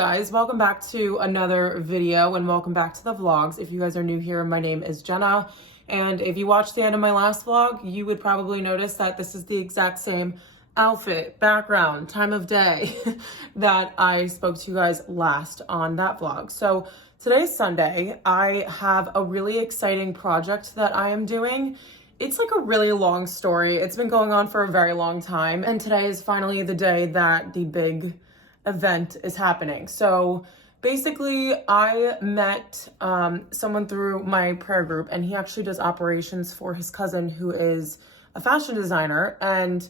guys, welcome back to another video and welcome back to the vlogs. If you guys are new here, my name is Jenna, and if you watched the end of my last vlog, you would probably notice that this is the exact same outfit, background, time of day that I spoke to you guys last on that vlog. So today's Sunday. I have a really exciting project that I am doing. It's like a really long story. It's been going on for a very long time, and today is finally the day that the big event is happening. So basically I met someone through my prayer group, and he actually does operations for his cousin who is a fashion designer, and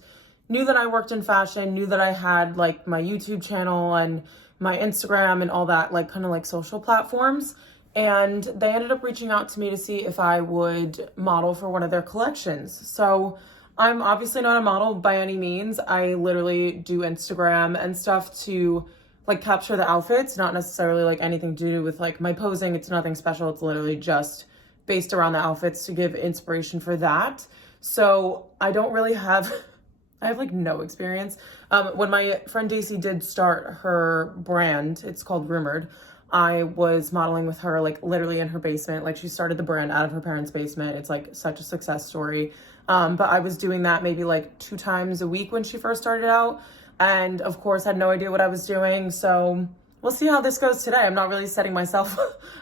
knew that I worked in fashion, knew that I had like my YouTube channel and my Instagram and all that, like kind of like social platforms. And they ended up reaching out to me to see if I would model for one of their collections. So I'm obviously not a model by any means. I literally do Instagram and stuff to like capture the outfits, not necessarily like anything to do with like my posing. It's nothing special. It's literally just based around the outfits to give inspiration for that. So I don't really have, I have like no experience. When my friend Daisy did start her brand, it's called Rumored, I was modeling with her like literally in her basement. Like she started the brand out of her parents' basement. It's like such a success story. But I was doing that maybe like 2 times a week when she first started out. And of course had no idea what I was doing. So we'll see how this goes today. I'm not really setting myself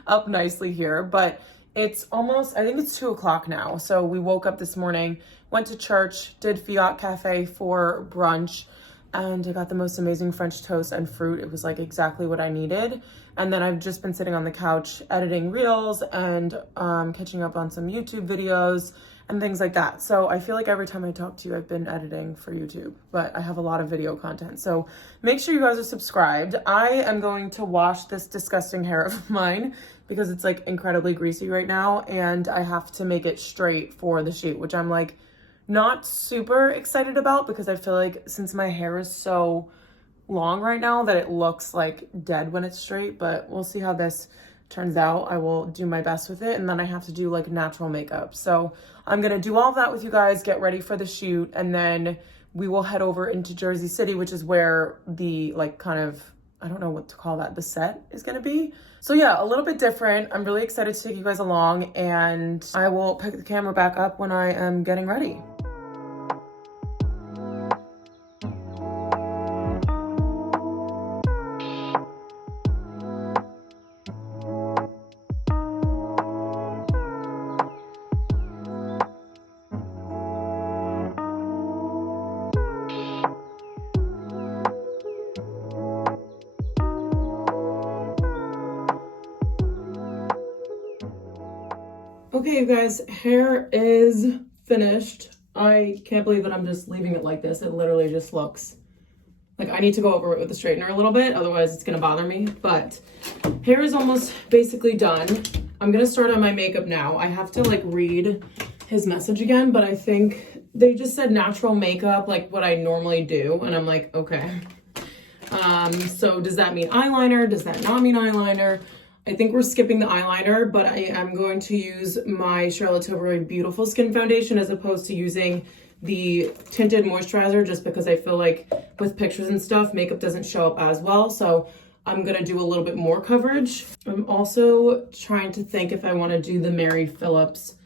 up nicely here, but it's almost, I think it's 2 o'clock now. So we woke up this morning, went to church, did Fiat Cafe for brunch, and I got the most amazing French toast and fruit. It was like exactly what I needed. And then I've just been sitting on the couch editing reels and catching up on some YouTube videos and things like that. So I feel like every time I talk to you, I've been editing for YouTube, but I have a lot of video content. So make sure you guys are subscribed. I am going to wash this disgusting hair of mine because it's like incredibly greasy right now, and I have to make it straight for the shoot, which I'm like not super excited about because I feel like since my hair is so long right now that it looks like dead when it's straight, but we'll see how this turns out. I will do my best with it, and then I have to do like natural makeup. So I'm gonna do all of that with you guys, get ready for the shoot, and then we will head over into Jersey City, which is where the like kind of, I don't know what to call that, the set is gonna be. So yeah, a little bit different. I'm really excited to take you guys along, and I will pick the camera back up when I am getting ready. Okay, you guys, hair is finished. I can't believe that I'm just leaving it like this. It literally just looks like I need to go over it with the straightener a little bit, otherwise it's gonna bother me. But hair is almost basically done. I'm gonna start on my makeup now. I have to like read his message again, but I think they just said natural makeup, like what I normally do, and I'm like, okay. So does that mean eyeliner? Does that not mean eyeliner? I think we're skipping the eyeliner, but I am going to use my Charlotte Tilbury Beautiful Skin Foundation as opposed to using the tinted moisturizer, just because I feel like with pictures and stuff, makeup doesn't show up as well. So I'm gonna do a little bit more coverage. I'm also trying to think if I wanna do the Mary Phillips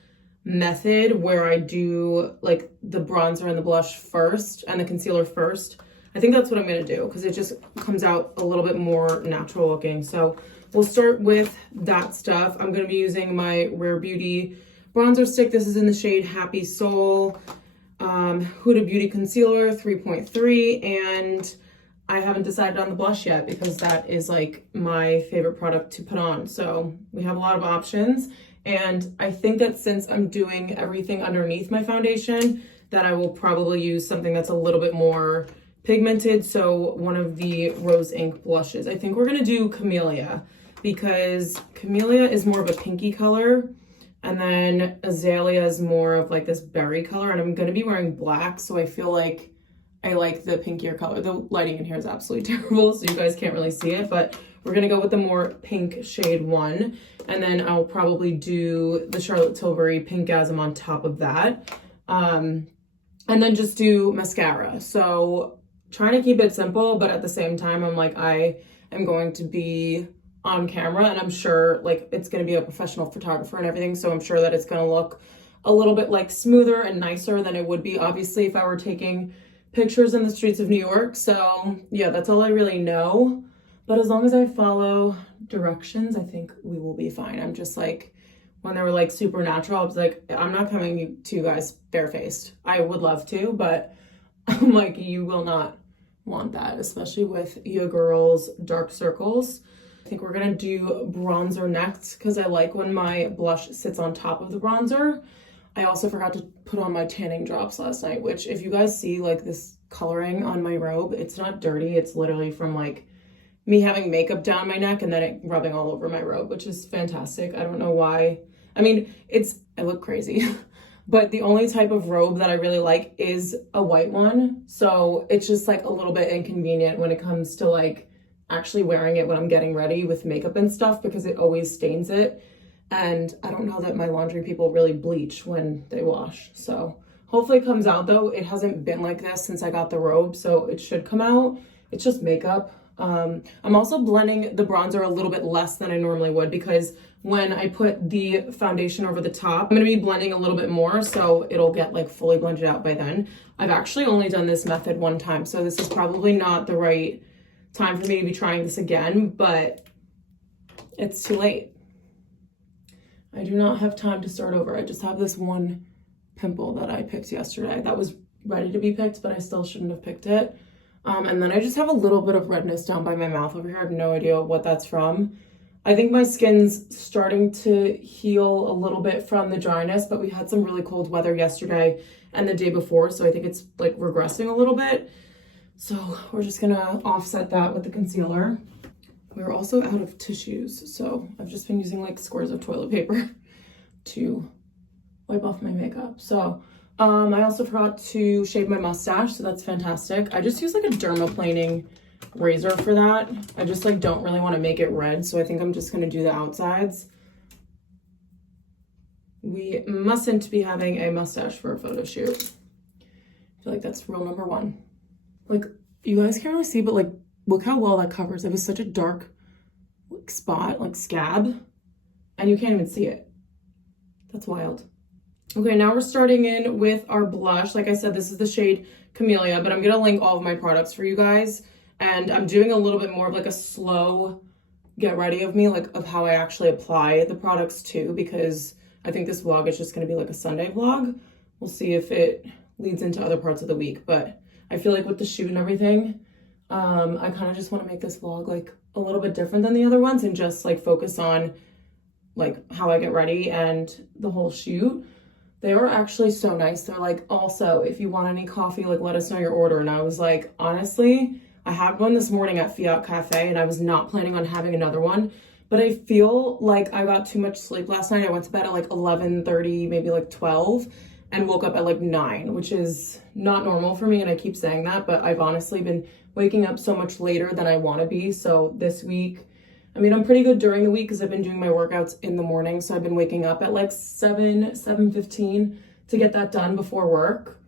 method where I do like the bronzer and the blush first and the concealer first. I think that's what I'm gonna do because it just comes out a little bit more natural looking. So we'll start with that stuff. I'm gonna be using my Rare Beauty bronzer stick. This is in the shade Happy Soul. Huda Beauty Concealer 3.3, and I haven't decided on the blush yet because that is like my favorite product to put on. So we have a lot of options, and I think that since I'm doing everything underneath my foundation, that I will probably use something that's a little bit more pigmented. So one of the Rose Ink blushes. I think we're gonna do Camellia because Camellia is more of a pinky color, and then Azalea is more of like this berry color, and I'm gonna be wearing black, so I feel like I like the pinkier color. The lighting in here is absolutely terrible, so you guys can't really see it, but we're gonna go with the more pink shade one, and then I'll probably do the Charlotte Tilbury Pinkgasm on top of that, and then just do mascara. So trying to keep it simple, but at the same time, I'm like, I am going to be on camera, and I'm sure like it's going to be a professional photographer and everything, so I'm sure that it's going to look a little bit like smoother and nicer than it would be obviously if I were taking pictures in the streets of New York. So yeah, that's all I really know. But as long as I follow directions, I think we will be fine. I'm just like, when they were like supernatural, I was like, I'm not coming to you guys barefaced. I would love to, but I'm like, you will not want that, especially with your girls' dark circles. I think we're gonna do bronzer next because I like when my blush sits on top of the bronzer. I also forgot to put on my tanning drops last night, which if you guys see like this coloring on my robe, it's not dirty. It's literally from like me having makeup down my neck and then it rubbing all over my robe, which is fantastic. I don't know why. I mean, I look crazy, but the only type of robe that I really like is a white one. So it's just like a little bit inconvenient when it comes to like actually wearing it when I'm getting ready with makeup and stuff, because it always stains it. And I don't know that my laundry people really bleach when they wash. So hopefully it comes out though. It hasn't been like this since I got the robe, so it should come out. It's just makeup. I'm also blending the bronzer a little bit less than I normally would, because when I put the foundation over the top, I'm going to be blending a little bit more, so it'll get like fully blended out by then. I've actually only done this method one time, so this is probably not the right time for me to be trying this again, but it's too late. I do not have time to start over. I just have this one pimple that I picked yesterday that was ready to be picked, but I still shouldn't have picked it. And then I just have a little bit of redness down by my mouth over here. I have no idea what that's from. I think my skin's starting to heal a little bit from the dryness, but we had some really cold weather yesterday and the day before, so I think it's like regressing a little bit. So we're just gonna offset that with the concealer. We're also out of tissues, so I've just been using like squares of toilet paper to wipe off my makeup. So I also forgot to shave my mustache, so that's fantastic. I just use like a dermaplaning razor for that. I just like don't really want to make it red, so I think I'm just going to do the outsides. We mustn't be having a mustache for a photo shoot. I feel like that's rule number one. Like, you guys can't really see, but like, look how well that covers. It was such a dark like, spot, like scab, and you can't even see it. That's wild. Okay, now we're starting in with our blush. Like I said, this is the shade Camellia, but I'm gonna link all of my products for you guys. And I'm doing a little bit more of like a slow get ready of me, like of how I actually apply the products too, because I think this vlog is just gonna be like a Sunday vlog. We'll see if it leads into other parts of the week, but I feel like with the shoot and everything, I kind of just want to make this vlog like a little bit different than the other ones and just like focus on like how I get ready and the whole shoot. They were actually so nice. They're like, also, if you want any coffee, like let us know your order. And I was like, honestly, I had one this morning at Fiat Cafe and I was not planning on having another one, but I feel like I got too much sleep last night. I went to bed at like 11:30, maybe like 12, and woke up at like 9, which is not normal for me. And I keep saying that, but I've honestly been waking up so much later than I want to be. So this week, I mean, I'm pretty good during the week because I've been doing my workouts in the morning. So I've been waking up at like 7:15 to get that done before work.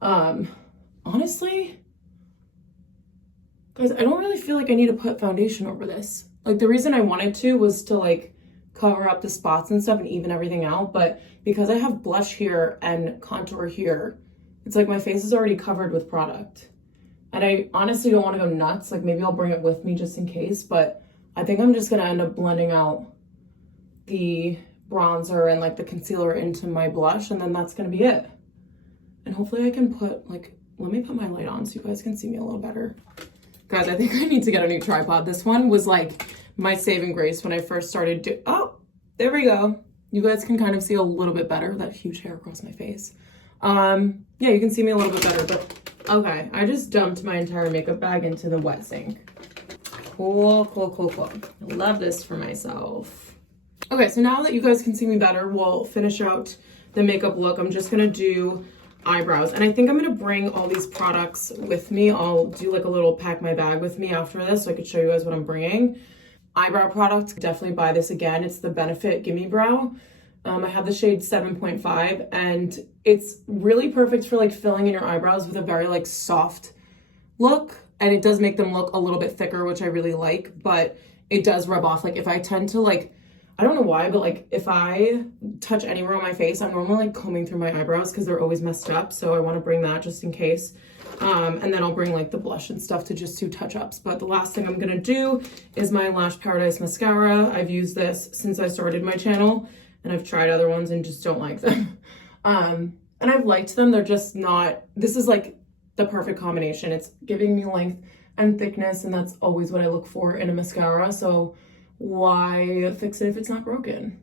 Honestly, guys, I don't really feel like I need to put foundation over this. Like the reason I wanted to was to like cover up the spots and stuff and even everything out. But because I have blush here and contour here, it's like my face is already covered with product. And I honestly don't want to go nuts. Like maybe I'll bring it with me just in case, but I think I'm just going to end up blending out the bronzer and like the concealer into my blush, and then that's going to be it. And hopefully I can put like, let me put my light on so you guys can see me a little better. Guys, I think I need to get a new tripod. This one was like my saving grace when I first started oh, there we go. You guys can kind of see a little bit better, that huge hair across my face. Yeah, you can see me a little bit better, but okay. I just dumped my entire makeup bag into the wet sink. Cool, cool, cool, cool. I love this for myself. Okay, so now that you guys can see me better, we'll finish out the makeup look. I'm just gonna do eyebrows, and I think I'm gonna bring all these products with me. I'll do like a little pack my bag with me after this so I could show you guys what I'm bringing. Eyebrow products, definitely buy this again. It's the Benefit Gimme Brow. I have the shade 7.5, and it's really perfect for like filling in your eyebrows with a very like soft look. and it does make them look a little bit thicker, which I really like, but it does rub off. Like if I tend to like, I don't know why, but like if I touch anywhere on my face, I'm normally like combing through my eyebrows because they're always messed up. So I want to bring that just in case. And then I'll bring like the blush and stuff to just do touch-ups. But the last thing I'm going to do is my Lash Paradise mascara. I've used this since I started my channel, and I've tried other ones and just don't like them. And I've liked them. They're just not, this is like the perfect combination. It's giving me length and thickness, and that's always what I look for in a mascara. So why fix it if it's not broken?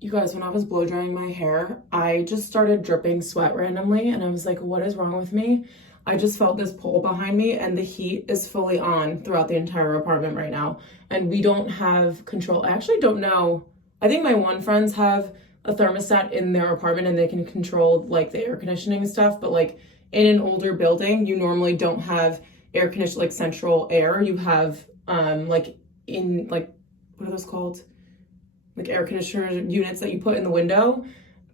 You guys, when I was blow drying my hair, I just started dripping sweat randomly, and I was like, what is wrong with me? I just felt this pull behind me, and the heat is fully on throughout the entire apartment right now, and we don't have control. I actually don't know. I think my one friends have a thermostat in their apartment and they can control like the air conditioning and stuff, but like in an older building, you normally don't have air conditioning, like central air. You have like in like, what are those called? Like air conditioner units that you put in the window.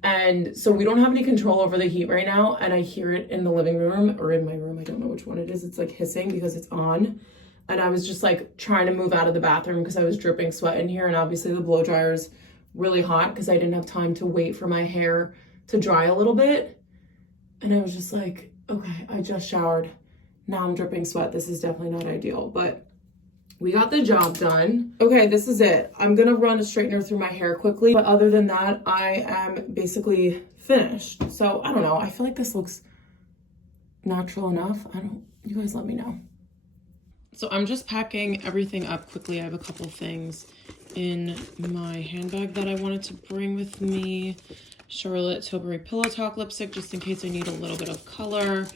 And so we don't have any control over the heat right now. And I hear it in the living room or in my room. I don't know which one it is. It's like hissing because it's on. And I was just like trying to move out of the bathroom because I was dripping sweat in here. And obviously the blow dryer's really hot because I didn't have time to wait for my hair to dry a little bit. And I was just like, okay, I just showered. Now I'm dripping sweat. This is definitely not ideal, but we got the job done. Okay, this is it. I'm gonna run a straightener through my hair quickly, but other than that, I am basically finished. So I don't know, I feel like this looks natural enough. You guys let me know. So I'm just packing everything up quickly. I have a couple things in my handbag that I wanted to bring with me. Charlotte Tilbury Pillow Talk lipstick, just in case I need a little bit of color.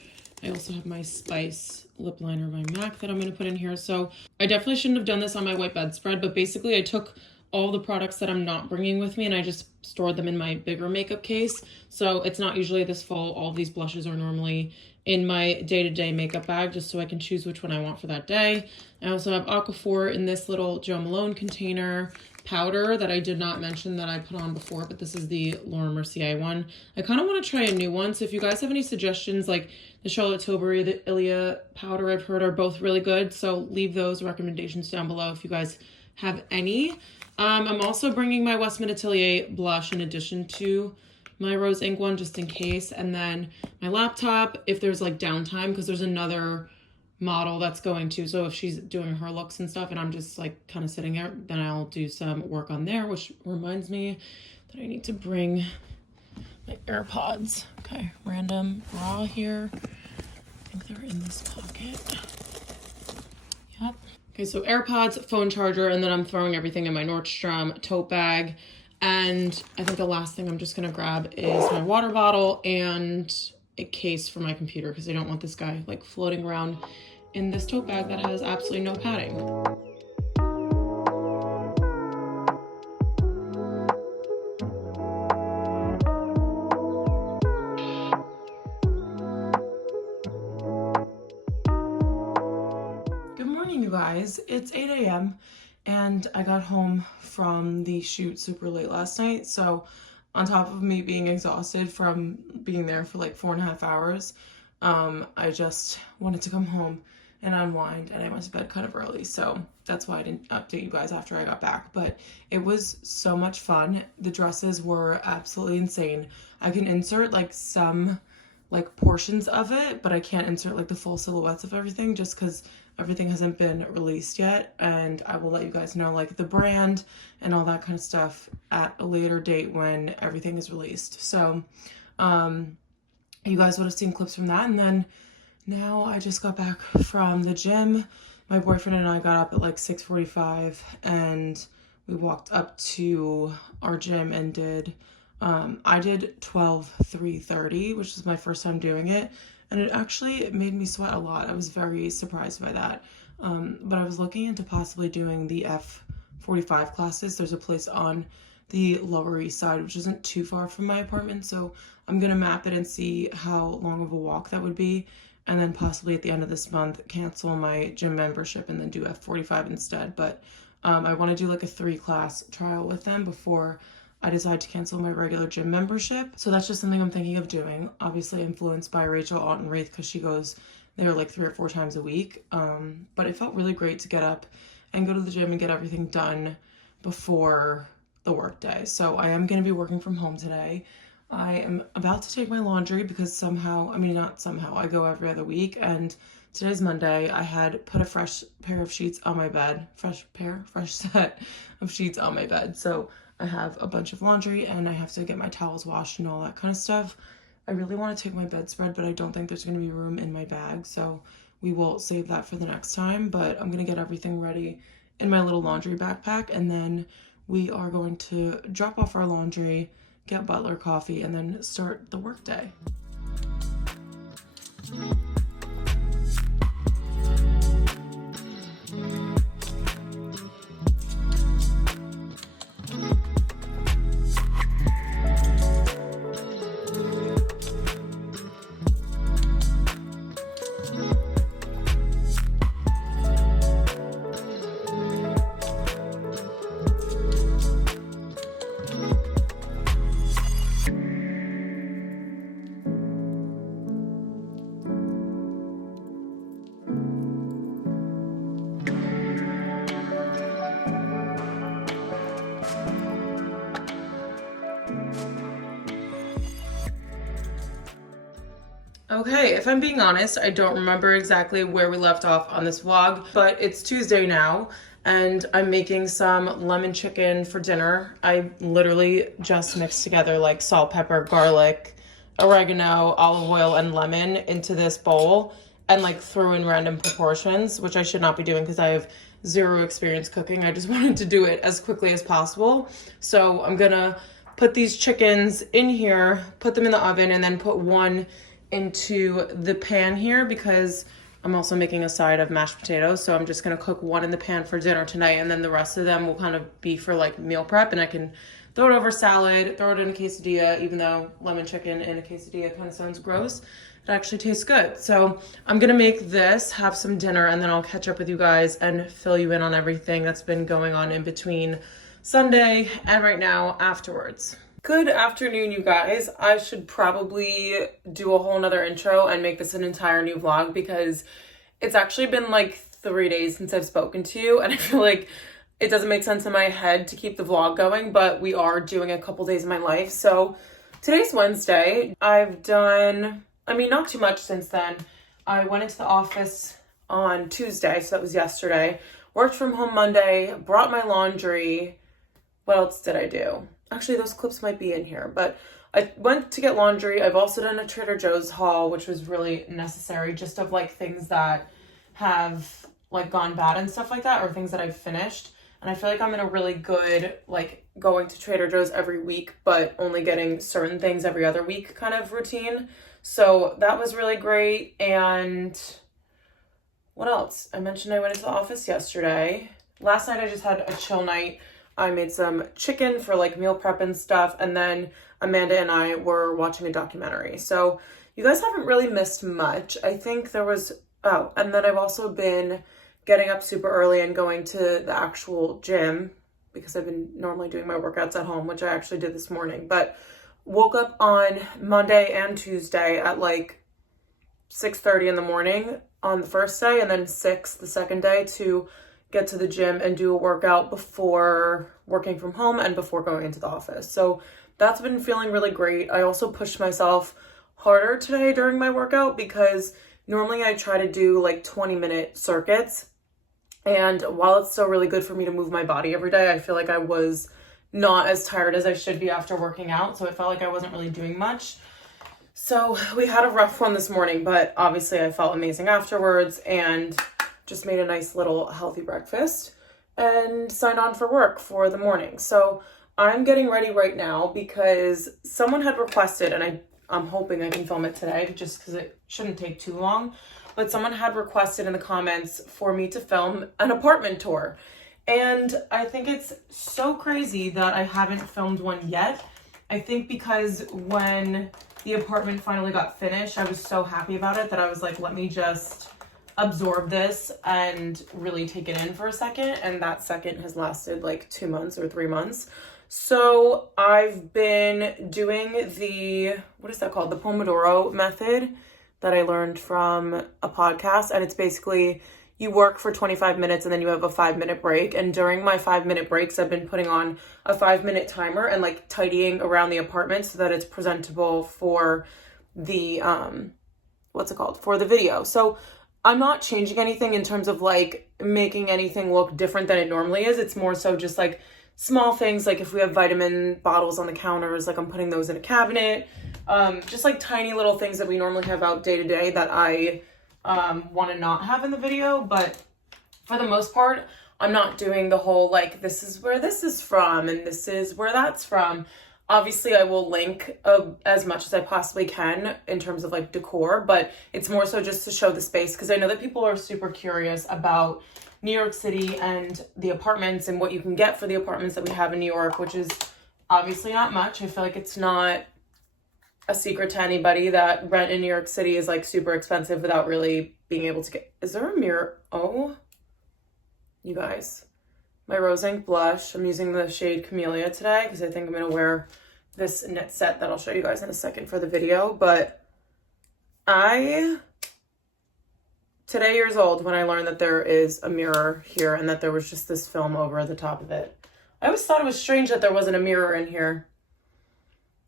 I also have my Spice lip liner by MAC that I'm going to put in here. So I definitely shouldn't have done this on my white bedspread, but basically I took all the products that I'm not bringing with me and I just stored them in my bigger makeup case. So it's not usually this full. All these blushes are normally in my day-to-day makeup bag just so I can choose which one I want for that day. I also have Aquaphor in this little Jo Malone container. Powder that I did not mention that I put on before, but this is the Laura Mercier one. I kind of want to try a new one, so if you guys have any suggestions, like the Charlotte Tilbury, the Ilia powder I've heard are both really good, so leave those recommendations down below if you guys have any. I'm also bringing my Westman Atelier blush in addition to my Rose Ink one, just in case, and then my laptop if there's like downtime, because there's another model that's going to, so if she's doing her looks and stuff and I'm just like kind of sitting there, then I'll do some work on there, which reminds me that I need to bring my AirPods. Okay, random bra here. I think they're in this pocket. Yep. Okay, so AirPods, phone charger, and then I'm throwing everything in my Nordstrom tote bag. And I think the last thing I'm just gonna grab is my water bottle and a case for my computer because I don't want this guy like floating around in this tote bag that has absolutely no padding. Good morning, you guys. It's 8 a.m. and I got home from the shoot super late last night. So on top of me being exhausted from being there for like 4.5 hours, I just wanted to come home and unwind, and I went to bed kind of early, so that's why I didn't update you guys after I got back. But it was so much fun. The dresses were absolutely insane. I can insert like some like portions of it, but I can't insert like the full silhouettes of everything just because everything hasn't been released yet, and I will let you guys know like the brand and all that kind of stuff at a later date when everything is released. So you guys would have seen clips from that. And then now I just got back from the gym. My boyfriend and I got up at like 6:45 and we walked up to our gym and did I did 12-3-30, which is my first time doing it, and it made me sweat a lot. I was very surprised by that. But I was looking into possibly doing the F45 classes. There's a place on the Lower East Side, which isn't too far from my apartment, so I'm gonna map it and see how long of a walk that would be, and then possibly at the end of this month cancel my gym membership and then do F45 instead. But I want to do like a 3-class trial with them before I decided to cancel my regular gym membership. So that's just something I'm thinking of doing. Obviously influenced by Rachel Alton-Wraith because she goes there like 3 or 4 times a week. But it felt really great to get up and go to the gym and get everything done before the work day. So I am going to be working from home today. I am about to take my laundry because somehow, I mean, not somehow, I go every other week, and today's Monday. I had put a fresh pair of sheets on my bed, fresh set of sheets on my bed. So I have a bunch of laundry and I have to get my towels washed and all that kind of stuff. I really want to take my bedspread, but I don't think there's going to be room in my bag. So we will save that for the next time, but I'm going to get everything ready in my little laundry backpack, and then we are going to drop off our laundry, get Butler coffee, and then start the work day. Okay, if I'm being honest, I don't remember exactly where we left off on this vlog, but it's Tuesday now, and I'm making some lemon chicken for dinner. I literally just mixed together like salt, pepper, garlic, oregano, olive oil, and lemon into this bowl and like threw in random proportions, which I should not be doing because I have zero experience cooking. I just wanted to do it as quickly as possible. So I'm gonna put these chickens in here, put them in the oven, and then put one into the pan here because I'm also making a side of mashed potatoes. So I'm just gonna cook one in the pan for dinner tonight, and then the rest of them will kind of be for like meal prep, and I can throw it over salad, throw it in a quesadilla, even though lemon chicken in a quesadilla kind of sounds gross. It actually tastes good. So I'm gonna make this, have some dinner, and then I'll catch up with you guys and fill you in on everything that's been going on in between Sunday and right now afterwards. Good afternoon, you guys. I should probably do a whole nother intro and make this an entire new vlog because it's actually been like 3 days since I've spoken to you, and I feel like it doesn't make sense in my head to keep the vlog going, but we are doing a couple days of my life. So today's Wednesday. I've done, not too much since then. I went into the office on Tuesday, so that was yesterday. Worked from home Monday, brought my laundry. What else did I do? Actually, those clips might be in here, but I went to get laundry. I've also done a Trader Joe's haul, which was really necessary, just of like things that have like gone bad and stuff like that, or things that I've finished. And I feel like I'm in a really good, like going to Trader Joe's every week, but only getting certain things every other week kind of routine. So that was really great. And what else? I mentioned I went into the office yesterday. Last night I just had a chill night. I made some chicken for like meal prep and stuff, and then Amanda and I were watching a documentary. So you guys haven't really missed much. I think there was, and then I've also been getting up super early and going to the actual gym because I've been normally doing my workouts at home, which I actually did this morning, but woke up on Monday and Tuesday at like 6:30 in the morning on the first day, and then 6 the second day to get to the gym and do a workout before working from home and before going into the office. So that's been feeling really great. I also pushed myself harder today during my workout because normally I try to do like 20-minute circuits. And while it's still really good for me to move my body every day, I feel like I was not as tired as I should be after working out. So it felt like I wasn't really doing much. So we had a rough one this morning, but obviously I felt amazing afterwards and just made a nice little healthy breakfast and signed on for work for the morning. So I'm getting ready right now because someone had requested, and I'm hoping I can film it today just because it shouldn't take too long, but someone had requested in the comments for me to film an apartment tour. And I think it's so crazy that I haven't filmed one yet. I think because when the apartment finally got finished, I was so happy about it that I was like, let me just absorb this and really take it in for a second. And that second has lasted like 2 months or 3 months. So I've been doing the, what is that called? The Pomodoro method that I learned from a podcast. And it's basically you work for 25 minutes and then you have a 5-minute break. And during my 5-minute breaks, I've been putting on a 5-minute timer and like tidying around the apartment so that it's presentable for the, for the video. So I'm not changing anything in terms of like making anything look different than it normally is. It's more so just like small things, like if we have vitamin bottles on the counters, like I'm putting those in a cabinet. Just like tiny little things that we normally have out day to day that I want to not have in the video. But for the most part, I'm not doing the whole like this is where this is from and this is where that's from. Obviously, I will link as much as I possibly can in terms of like decor, but it's more so just to show the space because I know that people are super curious about New York City and the apartments and what you can get for the apartments that we have in New York, which is obviously not much. I feel like it's not a secret to anybody that rent in New York City is like super expensive without really being able to get. Is there a mirror? Oh, you guys, my rose ink blush. I'm using the shade Camellia today because I think I'm going to wear this knit set that I'll show you guys in a second for the video. But today years old when I learned that there is a mirror here and that there was just this film over the top of it. I always thought it was strange that there wasn't a mirror in here.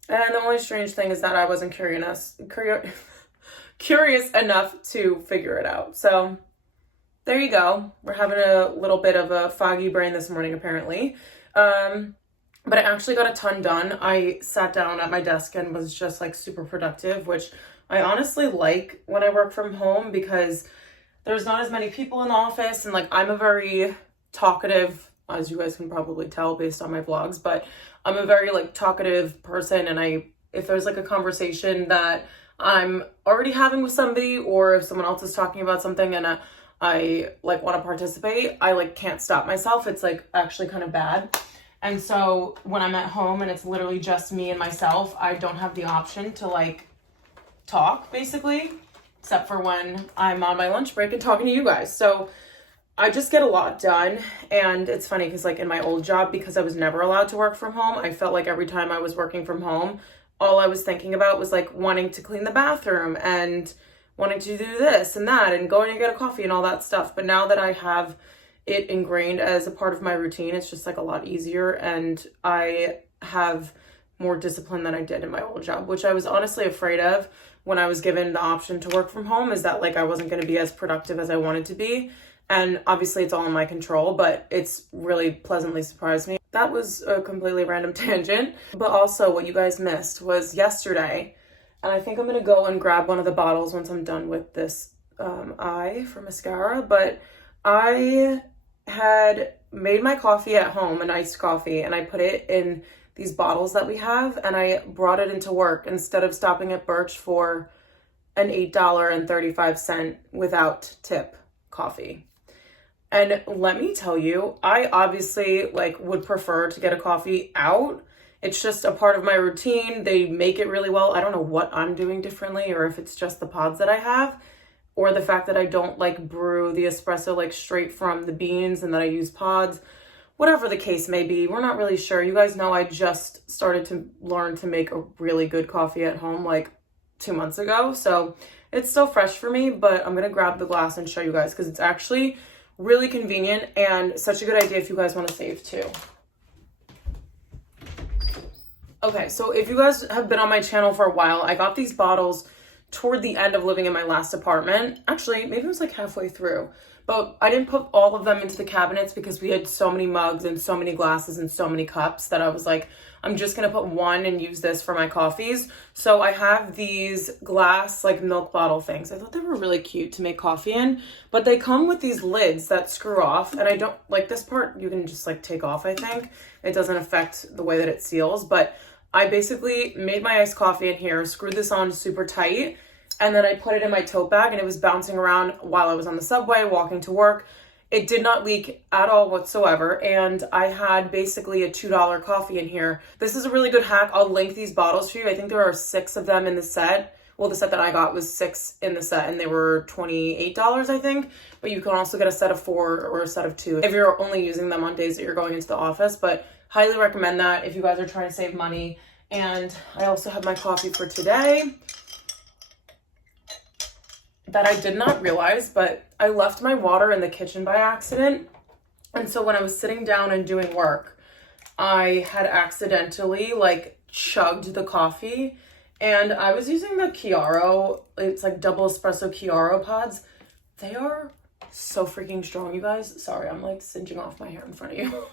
And the only strange thing is that I wasn't curious enough to figure it out. So there you go. We're having a little bit of a foggy brain this morning, apparently. But I actually got a ton done. I sat down at my desk and was just like super productive, which I honestly like when I work from home because there's not as many people in the office. And like, I'm a very talkative, as you guys can probably tell based on my vlogs, but I'm a very like talkative person. And if there's like a conversation that I'm already having with somebody, or if someone else is talking about something and I like want to participate, I like can't stop myself. It's like actually kind of bad. And so when I'm at home and it's literally just me and myself, I don't have the option to like talk basically, except for when I'm on my lunch break and talking to you guys. So I just get a lot done. And it's funny because like in my old job, because I was never allowed to work from home, I felt like every time I was working from home, all I was thinking about was like wanting to clean the bathroom and wanting to do this and that and going to get a coffee and all that stuff. But now that I have it ingrained as a part of my routine, it's just like a lot easier. And I have more discipline than I did in my old job, which I was honestly afraid of when I was given the option to work from home, is that like I wasn't going to be as productive as I wanted to be. And obviously it's all in my control, but it's really pleasantly surprised me. That was a completely random tangent. But also what you guys missed was yesterday, and I think I'm going to go and grab one of the bottles once I'm done with this eye for mascara, but I had made my coffee at home, an iced coffee, and I put it in these bottles that we have, and I brought it into work instead of stopping at Birch for an $8.35 without tip coffee. And let me tell you, I obviously like would prefer to get a coffee out. It's just a part of my routine. They make it really well. I don't know what I'm doing differently, or if it's just the pods that I have, or the fact that I don't like brew the espresso like straight from the beans and that I use pods. Whatever the case may be, we're not really sure. You guys know I just started to learn to make a really good coffee at home like 2 months ago. So it's still fresh for me, but I'm going to grab the glass and show you guys because it's actually really convenient and such a good idea if you guys want to save too. Okay, so if you guys have been on my channel for a while, I got these bottles toward the end of living in my last apartment. Actually, maybe it was like halfway through. But I didn't put all of them into the cabinets because we had so many mugs and so many glasses and so many cups that I was like, I'm just going to put one and use this for my coffees. So I have these glass like milk bottle things. I thought they were really cute to make coffee in, but they come with these lids that screw off. And I don't like this part. You can just like take off, I think. It doesn't affect the way that it seals. But I basically made my iced coffee in here, screwed this on super tight, and then I put it in my tote bag and it was bouncing around while I was on the subway walking to work. It did not leak at all whatsoever. And I had basically a $2 coffee in here. This is a really good hack. I'll link these bottles for you. I think there are 6 of them in the set. Well, the set that I got was 6 in the set and they were $28, I think. But you can also get a set of 4 or a set of 2 if you're only using them on days that you're going into the office. But highly recommend that if you guys are trying to save money. And I also have my coffee for today that I did not realize, but I left my water in the kitchen by accident. And so when I was sitting down and doing work, I had accidentally like chugged the coffee, and I was using the Chiaro. It's like double espresso Chiaro pods. They are so freaking strong, you guys. Sorry, I'm like singeing off my hair in front of you.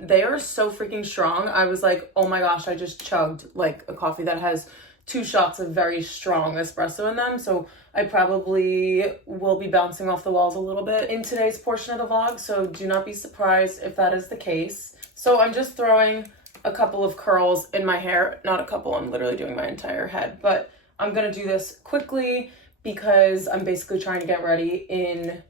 They are so freaking strong. I was like, oh my gosh, I just chugged like a coffee that has 2 shots of very strong espresso in them. So I probably will be bouncing off the walls a little bit in today's portion of the vlog. So do not be surprised if that is the case. So I'm just throwing a couple of curls in my hair. Not a couple, I'm literally doing my entire head. But I'm gonna do this quickly because I'm basically trying to get ready in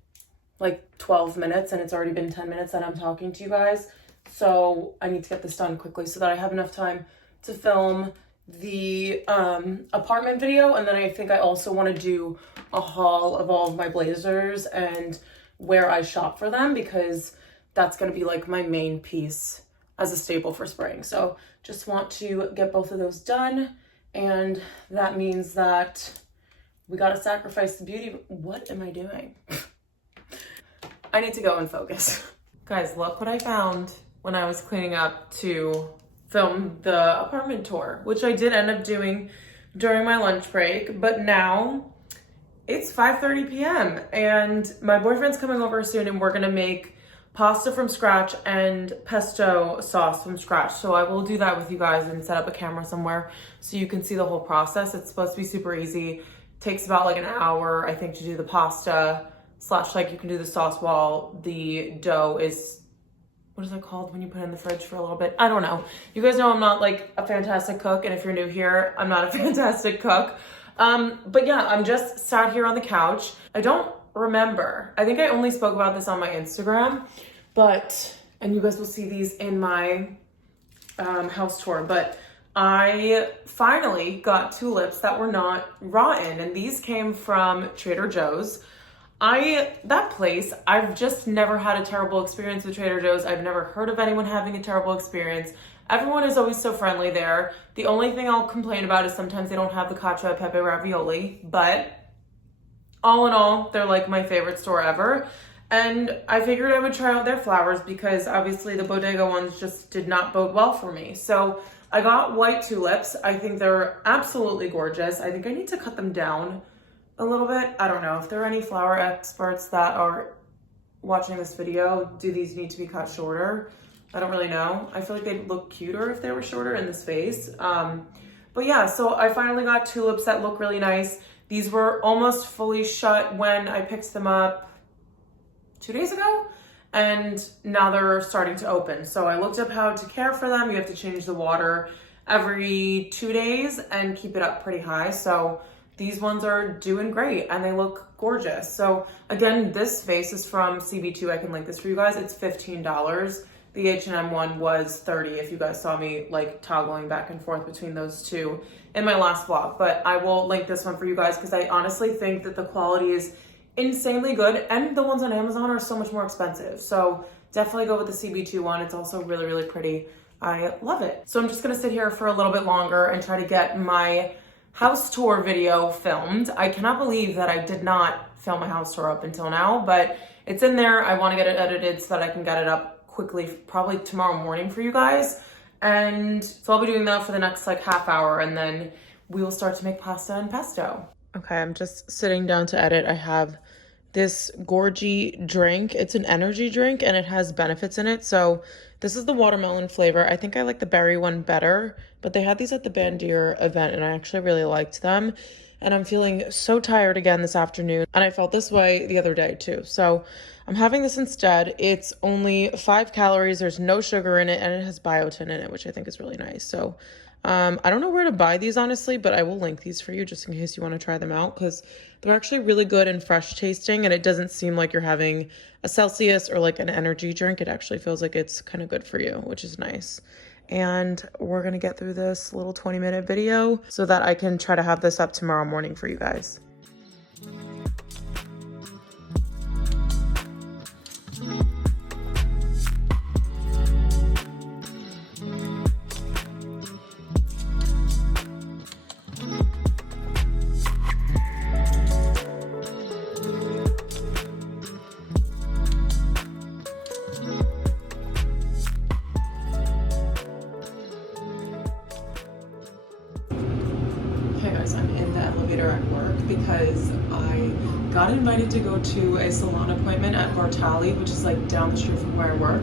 like 12 minutes and it's already been 10 minutes that I'm talking to you guys. So I need to get this done quickly so that I have enough time to film the apartment video. And then I think I also want to do a haul of all of my blazers and where I shop for them, because that's going to be like my main piece as a staple for spring. So just want to get both of those done. And that means that we got to sacrifice the beauty. What am I doing? I need to go and focus. Guys, look what I found when I was cleaning up to film the apartment tour, which I did end up doing during my lunch break. But now it's 5:30 p.m. and my boyfriend's coming over soon, and we're gonna make pasta from scratch and pesto sauce from scratch. So I will do that with you guys and set up a camera somewhere so you can see the whole process. It's supposed to be super easy. Takes about like an hour, I think, to do the pasta / like you can do the sauce while the dough is, what is it called when you put it in the fridge for a little bit? I don't know. You guys know I'm not like a fantastic cook, and if you're new here, I'm not a fantastic cook. But yeah, I'm just sat here on the couch. I don't remember. I think I only spoke about this on my Instagram, and you guys will see these in my house tour, but I finally got tulips that were not rotten, and these came from Trader Joe's. That place, I've just never had a terrible experience with Trader Joe's. I've never heard of anyone having a terrible experience. Everyone is always so friendly there. The only thing I'll complain about is sometimes they don't have the cacio e pepe ravioli, but all in all, they're like my favorite store ever. And I figured I would try out their flowers because obviously the bodega ones just did not bode well for me. So I got white tulips. I think they're absolutely gorgeous. I think I need to cut them down a little bit. I don't know if there are any flower experts that are watching this video. Do these need to be cut shorter? I don't really know. I feel like they'd look cuter if they were shorter in this vase. But yeah, so I finally got tulips that look really nice. These were almost fully shut when I picked them up 2 days ago, and now they're starting to open. So I looked up how to care for them. You have to change the water every 2 days and keep it up pretty high. So these ones are doing great and they look gorgeous. So again, this vase is from CB2. I can link this for you guys. It's $15. The H&M one was $30 if you guys saw me like toggling back and forth between those two in my last vlog. But I will link this one for you guys because I honestly think that the quality is insanely good, and the ones on Amazon are so much more expensive. So definitely go with the CB2 one. It's also really, really pretty. I love it. So I'm just gonna sit here for a little bit longer and try to get my house tour video filmed. I cannot believe that I did not film my house tour up until now, but it's in there. I want to get it edited so that I can get it up quickly, probably tomorrow morning for you guys. And so I'll be doing that for the next like half hour, and then we will start to make pasta and pesto. Okay, I'm just sitting down to edit. I have this Gorgie drink. It's an energy drink and it has benefits in it. So this is the watermelon flavor. I think I like the berry one better, but they had these at the Bandier event and I actually really liked them. And I'm feeling so tired again this afternoon. And I felt this way the other day too. So I'm having this instead. It's only 5 calories. There's no sugar in it and it has biotin in it, which I think is really nice. So I don't know where to buy these honestly, but I will link these for you just in case you want to try them out, because they're actually really good and fresh tasting, and it doesn't seem like you're having a Celsius or like an energy drink. It actually feels like it's kind of good for you, which is nice. And we're going to get through this little 20-minute video so that I can try to have this up tomorrow morning for you guys. guys, I'm in the elevator at work because I got invited to go to a salon appointment at Bartali, which is like down the street from where I work.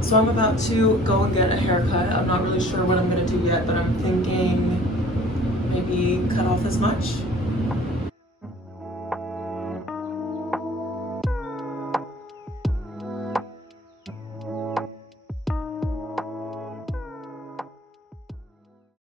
So I'm about to go and get a haircut. I'm not really sure what I'm gonna do yet, but I'm thinking maybe cut off this much.